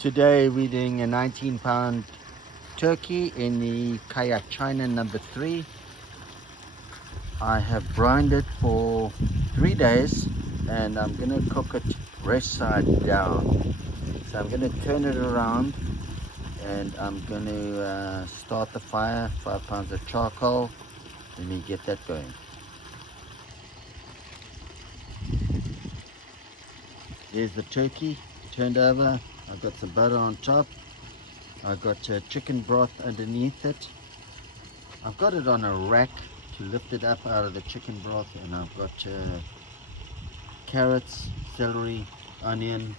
Today we're doing a 19-pound turkey in the Caja China number 3. I have brined it for 3 days and I'm going to cook it breast side down. So I'm going to turn it around and I'm going to start the fire. 5 pounds of charcoal. Let me get that going. Here's the turkey turned over. I've got some butter on top. I've got chicken broth underneath it. I've got it on a rack to lift it up out of the chicken broth, and I've got carrots, celery, onion,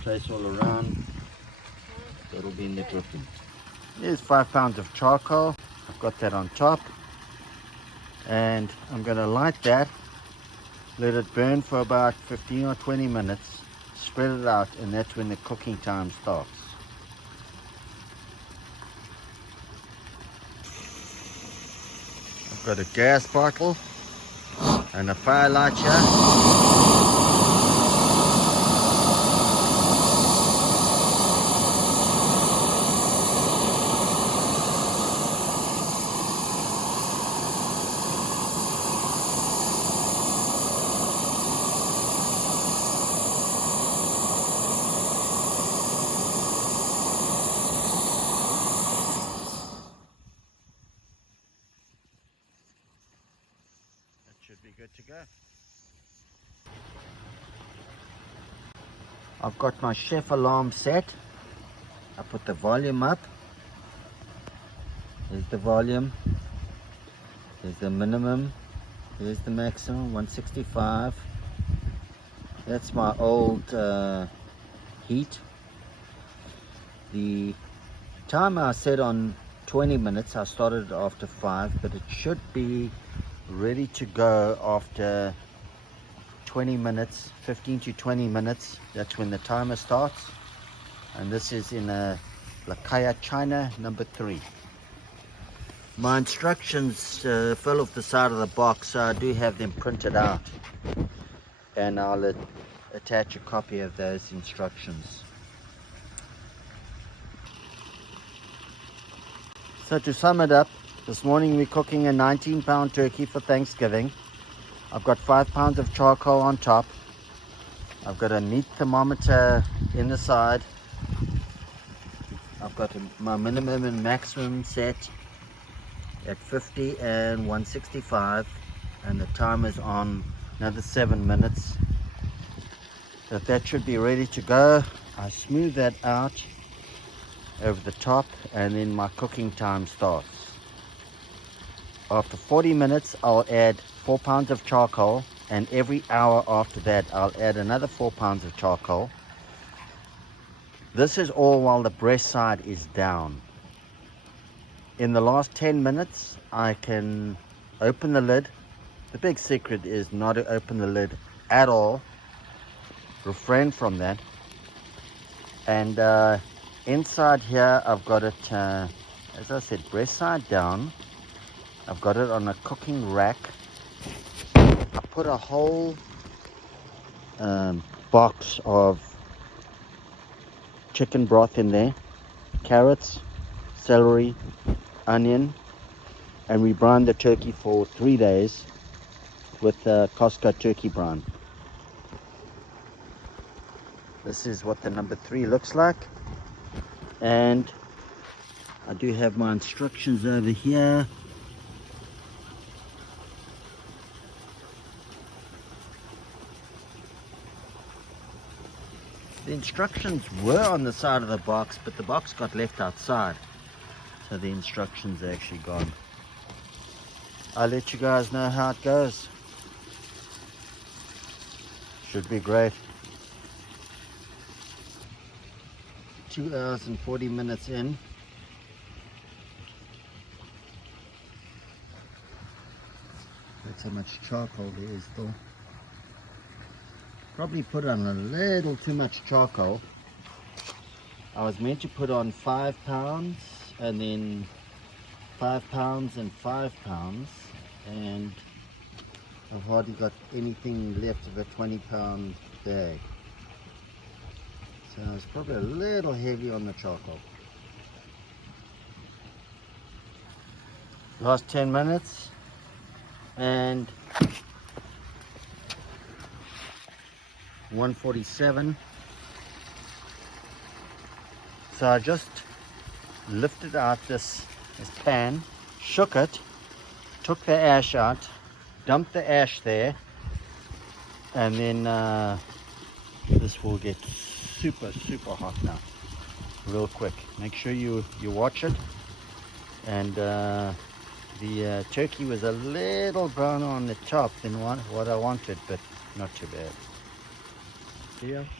placed all around. That'll be in the dripping. Here's 5 pounds of charcoal. I've got that on top, and I'm going to light that, let it burn for about 15 or 20 minutes, spread it out, and that's when the cooking time starts. I've got a gas bottle and a fire light here. Should be good to go. I've got my chef alarm set. I put the volume up. There's the volume. There's the minimum. There's the maximum, 165. That's my old heat. The timer I set on 20 minutes. I started after 5, but it should be ready to go after 20 minutes, 15 to 20 minutes. That's when the timer starts. And this is in a Caja China number 3. My instructions fell off the side of the box, so I do have them printed out, and I'll attach a copy of those instructions. So to sum it up, this morning we're cooking a 19-pound turkey for Thanksgiving. I've got 5 pounds of charcoal on top. I've got a meat thermometer in the side. I've got my minimum and maximum set at 50 and 165, and the timer's on another 7 minutes. So that should be ready to go. I smooth that out over the top, and then my cooking time starts. After 40 minutes, I'll add 4 pounds of charcoal, and every hour after that, I'll add another 4 pounds of charcoal. This is all while the breast side is down. In the last 10 minutes, I can open the lid. The big secret is not to open the lid at all. Refrain from that. And inside here, I've got it, as I said, breast side down. I've got it on a cooking rack. I put a whole box of chicken broth in there, carrots, celery, onion, and we brine the turkey for 3 days with Costco turkey brine. This is what the number 3 looks like, and I do have my instructions over here. The instructions were on the side of the box, but the box got left outside, so the instructions are actually gone. I'll let you guys know how it goes. Should be great. 2 hours and 40 minutes in. That's how much charcoal there is still. Probably put on a little too much charcoal. I was meant to put on 5 pounds and then 5 pounds and 5 pounds, and I've hardly got anything left of a 20-pound bag. So it's probably a little heavy on the charcoal. Last 10 minutes and 147. So I just lifted out this pan, shook it, took the ash out, dumped the ash there, and then this will get super hot now, real quick. Make sure you watch it. And the turkey was a little brown on the top than what I wanted, but not too bad.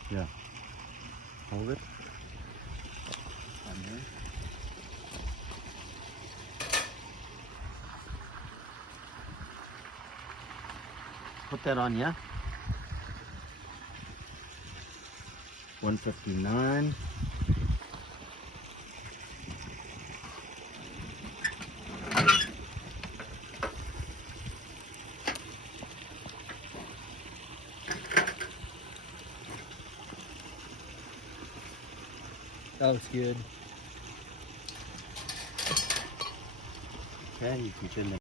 Yeah. Hold it. Put that on, yeah? 159. That looks good. Okay, you can turn the